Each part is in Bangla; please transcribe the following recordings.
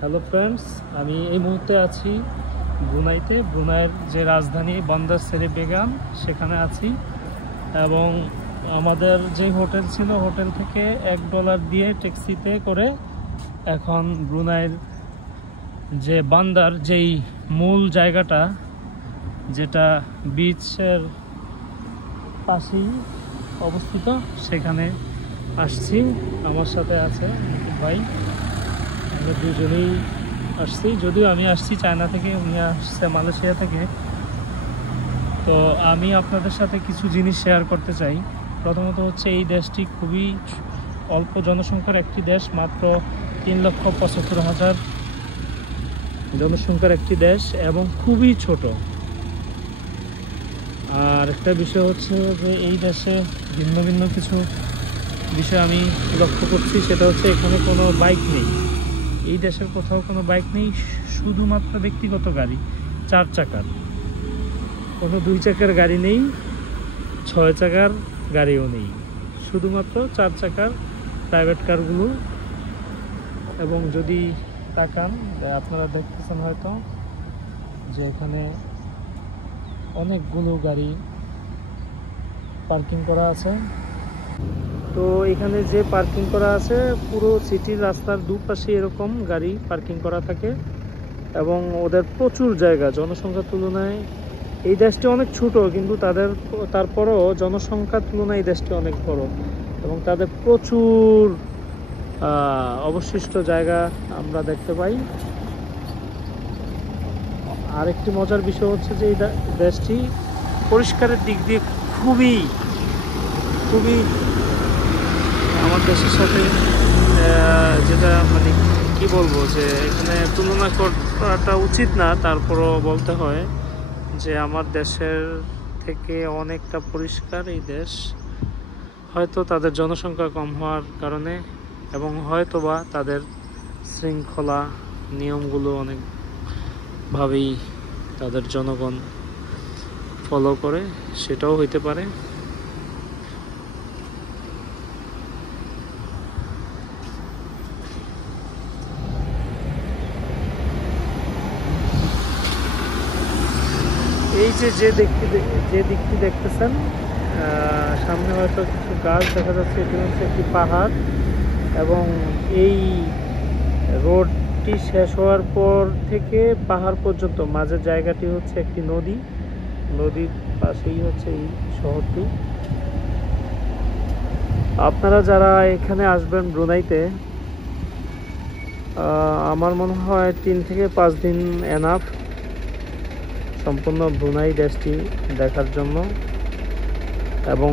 হ্যালো ফ্রেন্ডস, আমি এই মুহূর্তে আছি ব্রুনাইতে। ব্রুনাইয়ের যে রাজধানী বান্দার সেরে বেগাম, সেখানে আছি। এবং আমাদের যে হোটেল ছিল, হোটেল থেকে $1 দিয়ে ট্যাক্সিতে করে এখন ব্রুনাইয়ের যে বান্দার যেই মূল জায়গাটা, যেটা বিচের পাশেই অবস্থিত, সেখানে আসছি। আমার সাথে আছে ভাই, আমরা দুজনেই আসছি। যদিও আমি আসছি চায়না থেকে, উনি আসছে মালয়েশিয়া থেকে। তো আমি আপনাদের সাথে কিছু জিনিস শেয়ার করতে চাই। প্রথমত হচ্ছে, এই দেশটি খুবই অল্প জনসংখ্যার একটি দেশ, মাত্র 3,75,000 জনসংখ্যার একটি দেশ এবং খুবই ছোট। আর একটা বিষয় হচ্ছে যে এই দেশে ভিন্ন ভিন্ন কিছু বিষয় আমি লক্ষ্য করছি। সেটা হচ্ছে, এখানে কোনো বাইক নেই। এই দেশের কোথাও কোনো বাইক নেই, শুধুমাত্র ব্যক্তিগত গাড়ি 4 চাকার। কোনো 2 চাকার গাড়ি নেই, 6 চাকার গাড়িও নেই, শুধুমাত্র 4 চাকার প্রাইভেট কারগুলো। এবং যদি তাকান, আপনারা দেখতেছেন হয়তো যে এখানে অনেকগুলো গাড়ি পার্কিং করা আছে। তো এখানে যে পার্কিং করা আছে, পুরো সিটির রাস্তার দুপাশে এরকম গাড়ি পার্কিং করা থাকে। এবং ওদের প্রচুর জায়গা, জনসংখ্যার তুলনায় এই দেশটি অনেক ছোট, কিন্তু তারপরও জনসংখ্যার তুলনায় এই দেশটি অনেক বড়। এবং তাদের প্রচুর অবশিষ্ট জায়গা আমরা দেখতে পাই। আরেকটি মজার বিষয় হচ্ছে যে এই দেশটি পরিষ্কারের দিক দিয়ে খুবই খুবই আমার দেশের সাথে, যেটা মানে কি বলবো, যে এখানে তুলনা করাটা উচিত না, তারপরও বলতে হয় যে আমার দেশের থেকে অনেকটা পরিষ্কার এই দেশ। হয়তো তাদের জনসংখ্যা কম হওয়ার কারণে, এবং হয়তোবা তাদের শৃঙ্খলা নিয়মগুলো অনেকভাবেই তাদের জনগণ ফলো করে, সেটাও হইতে পারে। এই যে দিকটি দেখতেছেন, সামনে হয়তো কিছু গাছ দেখা যাচ্ছে। এটি হচ্ছে একটি পাহাড়, এবং এই রোডটি শেষ হওয়ার পর থেকে পাহাড় পর্যন্ত মাঝের জায়গাটি হচ্ছে একটি নদীর পাশেই হচ্ছে এই শহরটি। আপনারা যারা এখানে আসবেন ব্রুনাইতে, আমার মনে হয় 3 থেকে 5 দিন এনাফ সম্পূর্ণ ব্রুনাই দেশটি দেখার জন্য। এবং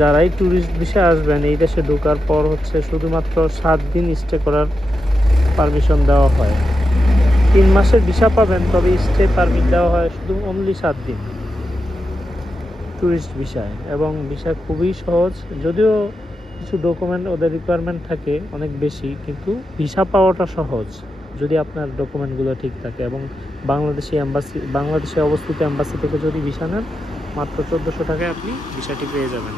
যারাই ট্যুরিস্ট ভিসায় আসবেন, এই দেশে ঢোকার পর হচ্ছে শুধুমাত্র 7 দিন স্টে করার পারমিশন দেওয়া হয়। 3 মাসের ভিসা পাবেন, তবে স্টে পারমিট দেওয়া হয় শুধু অনলি 7 দিন ট্যুরিস্ট ভিসায়। এবং ভিসা খুবই সহজ, যদিও কিছু ডকুমেন্ট ওদের রিকোয়ারমেন্ট থাকে অনেক বেশি, কিন্তু ভিসা পাওয়াটা সহজ যদি আপনার ডকুমেন্টগুলো ঠিক থাকে। এবং বাংলাদেশে অবস্থিত এম্বাসি থেকে যদি ভিসা নেন, মাত্র 1400 টাকায় আপনি ভিসাটি পেয়ে যাবেন।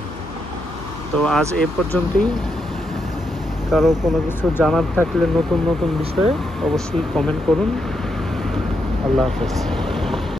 তো আজ এ পর্যন্তই। কারো কোনো কিছু জানার থাকলে নতুন বিষয়ে অবশ্যই কমেন্ট করুন। আল্লাহ হাফেজ।